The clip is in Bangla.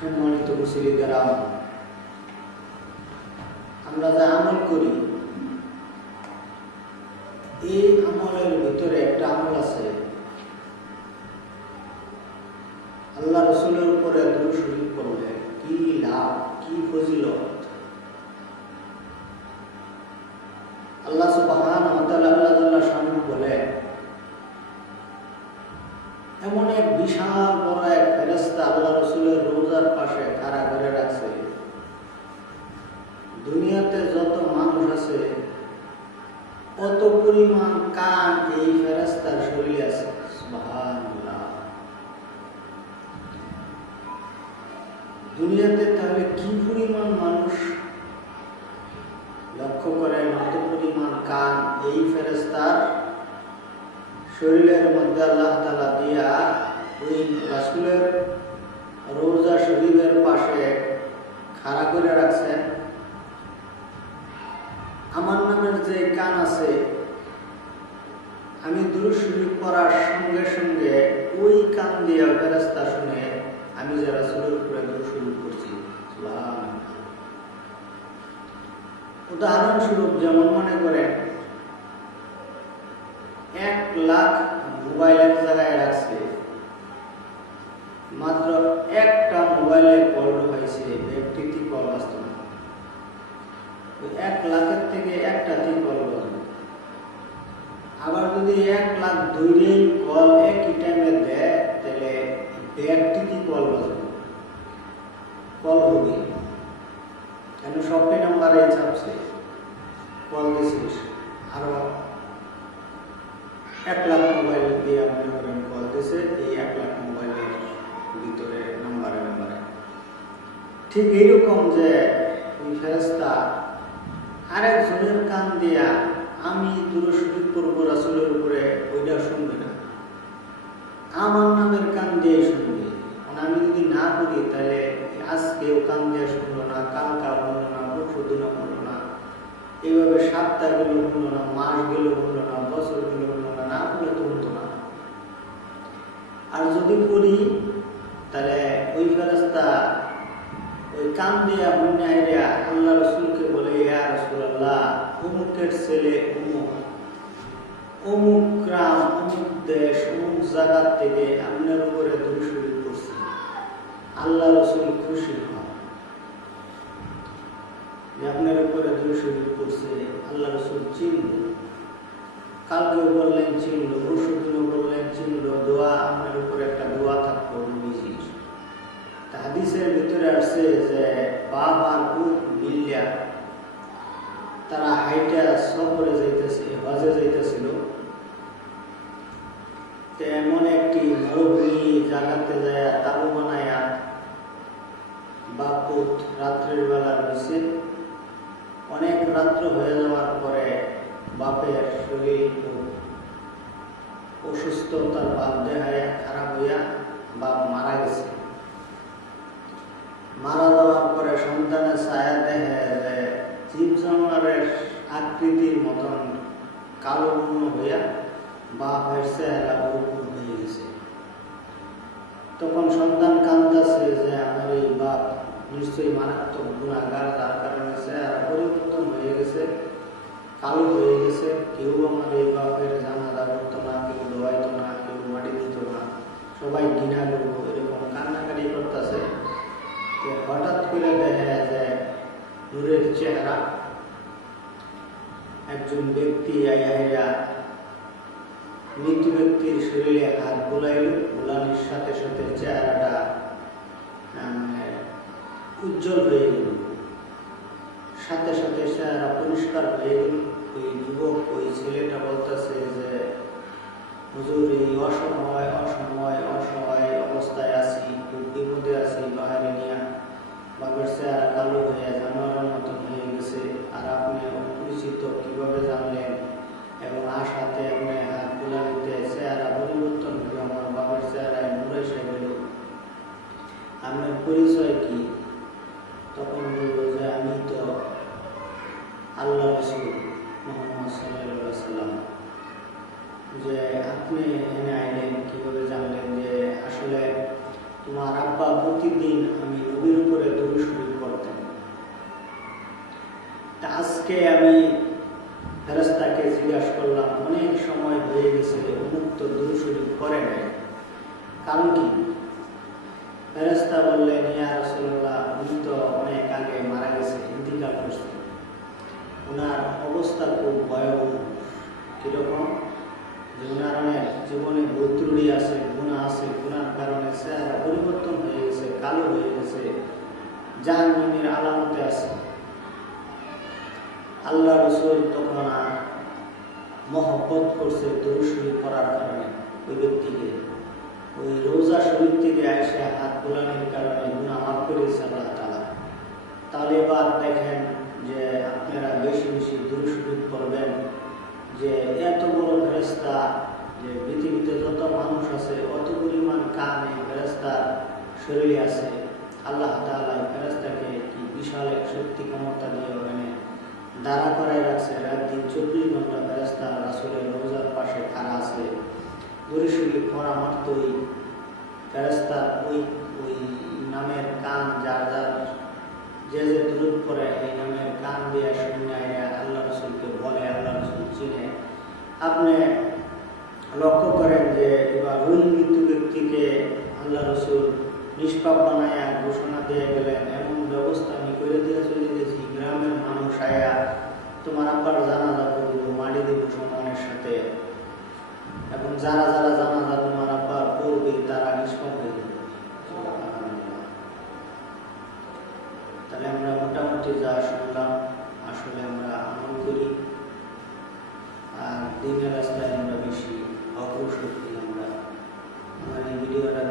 সম্মানিত মুসলিমেরা, আমরা যা আমল করি এই আমলের ভিতরে একটা আমল আছে, আল্লাহ রসুলের উপরে দুরূদ শরীফ পড়লে কি লাভ, কি ফজিলত। আল্লাহ সুবহানাহু ওয়া তাআলা আল্লাহ শানুহু বলে, এমন এক বিশাল বড় এক ফেরেশতা আল্লাহ রসুলের রওজার পাশে খাড়া করে রাখছে। দুনিয়াতে যত মানুষ আছে কত পরিমাণ কান এই ফেরেশতার শরীরে আছে। সুবহানাল্লাহ। দুনিয়াতে তাহলে কি পরিমাণ মানুষ, লক্ষ্য করেন কত পরিমাণ কান এই ফেরেশতার শরীরের মধ্যে আল্লাহ তাআলা দিয়া ওই রাসূলের রওজা শরীফের পাশে খাড়া করে রাখছেন। আমার নামের যে কান আছে, আমি দুরূদ শরীফ পড়ার সঙ্গে সঙ্গে ওই কান দিয়া ফেরেশতা শুনে আমি যে রাসূলের উপরে দুরূদ শরীফ পড়ছি। সুবহানাল্লাহ। উদাহরণস্বরূপ যেমন মনে করেন 1 লাখ মোবাইল এক জায়গায় রাখছে, মাত্র একটা মোবাইলে কল ঢুকাইছে, একটি কল আসতো না। 1 লাখের থেকে একটাতেই কল বাজবে। আবার যদি 1 লাখ দুইটাই কল একই টাইমে দেয়, তাহলে একটিতে কল বাজবে, কল হবে। কেন সবটি নাম্বারে চাপছে, কল দিছিস। আরো 1 লাখ মোবাইল দিয়ে আপনি কল দিছে, এই 1 লাখ মোবাইলের ভিতরে নাম্বারে ঠিক এইরকম যে ওই ফেরেশতা আরেকজনের কান দিয়া আমি দুরূদ শরীফ পড়ব রাসূলের উপরে, ওইটা শুনবে না, আমার নামের কান দিয়ে শুনবে। আমি যদি না করি তাহলে আজকেও কান দিয়ে শুনলো না, কালকা শুনলো না, পরশুদিনও শুনলো না, এইভাবে সপ্তাহ গেল শুনলো না, মাস গেল শুনলো না, বছর গেল শুনলো না, না হলে তো হতো না। আর যদি করি তাহলে ওই ফেরেশতা ওই কান দিয়া মনে আইয়া আল্লাহ রসুলকে বলে, ইয়া রাসূলুল্লাহ, অমুকের ছেলে অমুক, অমুক গ্রাম, অমুক দেশ, অমুক জায়গা থেকে আপনার উপরে দুরূদ শরীফ পড়ছে, আল্লাহ রসুল খুশি হন যে আপনার উপরে দুরূদ শরীফ পড়ছে। আল্লাহ রসুল চিনল, কালকেও বললেন চিনল, পরশুদিনও বললেন চিনল। দোয়া আপনার উপরে একটা দোয়া থাকতো নবীজির। হাদিসের ভিতরে আসছে যে বাপ আর উট মিলিয়া তারা হাইটা সফরে যাইতেছে, হজে যাইতেছিল। এমন একটি মরুভূমি জায়গাতে যায় তাবু বানায়া বাপ উট রাত্রের বেলা রয়েছে। অনেক রাত্র হয়ে যাওয়ার পরে বাপের শরীর অসুস্থতার বাপ দেহায় খারাপ হইয়া বাপ মারা গেছে। মারা যাওয়ার পরে সন্তানের ছায়া দেখে যে জীব জানোয়ারের আকৃতির মতন কালো বর্ণ হইয়া বাপের চেহারা ওরকম হয়ে গেছে। তখন সন্তান কাঁদতেছে যে আমার এই বাপ নিশ্চয়ই মারাত্মক গুণাগার, যার কারণে চেহারা পরিবর্তন হয়ে গেছে, কালো হয়ে গেছে। কেউ আমার এই বাপের জানাজা করতো না, কেউ দোয়াইতো না, কেউ মাটি দিত না, সবাই ঘৃণা করবো, এরকম কান্নাকাটি করতেছে। হঠাৎ করে দেখা যায় নূরের চেহারা একজন ব্যক্তি আইয়া মৃত ব্যক্তির শরীরে হাত বুলাইল, বুলানির সাথে সাথে চেহারাটা উজ্জ্বল হয়ে গেল, সাথে সাথে চেহারা পরিষ্কার হয়ে গেল। ওই যুবক, ওই ছেলেটা বলতেছে যে হুজুর, এই অসময় অবস্থায় আছি, খুব বিপদে আছি, বাইরে নিয়ে বাপের চেহারা কালো হয়ে জানোয়ারের মতন হয়ে গেছে, আর আপনি অপরিচিত কিভাবে জানলেন? এবং আশাতে আপনি হাত বুলানিতে চেহারা পরিবর্তন হলো, আমার বাপের চেহারায় নূর এসে গেল, আপনার পরিচয় কি? তখন বলল যে আমি তো আল্লাহ রসুল মুহাম্মদ সাল্লাল্লাহু আলাইহি ওয়াসাল্লাম। যে আপনি এনে আইলেন, কিভাবে জানলেন যে প্রতিদিন আমি নবীর উপরে দরুদ শরীফ পড়তেন। তা আজকে আমি ফেরেশতাকে জিজ্ঞাসা করলাম, অনেক সময় হয়ে গেছে অমুক তো দরুদ শরীফ পড়ে নাই, কারণ কি? ফেরেশতা বললেন, ইয়া রাসূলুল্লাহ, উনি তো অনেক আগে মারা গেছে, ইন্তিকাল করছে। ওনার অবস্থা খুব ভয়াবহ। কিরকম? যে ওনার অনেক জীবনে ভুল ত্রুটি আছে, গুনাহ আছে, গুনার কারণে চেহারা পরিবর্তন হয়ে গেছে, কালো হয়ে গেছে, জাহান্নামের আলামতে আছে। আল্লাহ রাসূল তখন আর মহব্বত করছে দরুদ শরীফ পড়ার কারণে ওই ব্যক্তিকে, ওই রোজা শরীফ থেকে আইসা হাত বোলানোর কারণে গুনাহ মাফ করেছে আল্লাহ তাআলা। তাহলে এবার দেখেন যে আপনারা বেশি বেশি দরুদ শরীফ পড়বেন, যে এত বড় ফেরেশতা, যে পৃথিবীতে যত মানুষ আছে অত পরিমাণ কাম এই ফেরেশতার শরীরে আছে। আল্লাহ তাআলা ফেরেশতাকে কি বিশাল এক শক্তি ক্ষমতা দিয়ে ওখানে দাঁড়া করায় রাখছে। রাত দিন 24 ঘন্টা ফেরেশতা রাসূলের রোজার পাশে খাড়া আছে। দরুদ শরীফ পড়া মাত্রই ফেরেশতা ওই ওই নামের কান যার যার যে যে দরুদ পড়ে এই নামের কান দিয়ে শুনে আল্লাহ রাসূলকে বলে, আল্লাহ রাসূল চিনে। আপনি লক্ষ্য করেন যে এবার ওই মৃত্যু ব্যক্তিকে আল্লাহ রাসূল নিষ্পাপ বানায়া ঘোষণা দিয়ে গেলেন, এমন ব্যবস্থা আমি করে দিয়ে চলে গেছি, গ্রামের মানুষ আয়া তোমার আব্বার জানাজা করবো, মাটি দিব সম্মানের সাথে, এবং যারা যারা জানাজা তোমার আব্বার করবে তারা নিষ্পাপ হয়ে যাবে। তাহলে আমরা মোটামুটি যা শুনলাম আসলে আমরা আমল করি, আর দিনের রাস্তায় আমরা বেশি অগ্রসর হই। আমরা আমার এই ভিডিওটা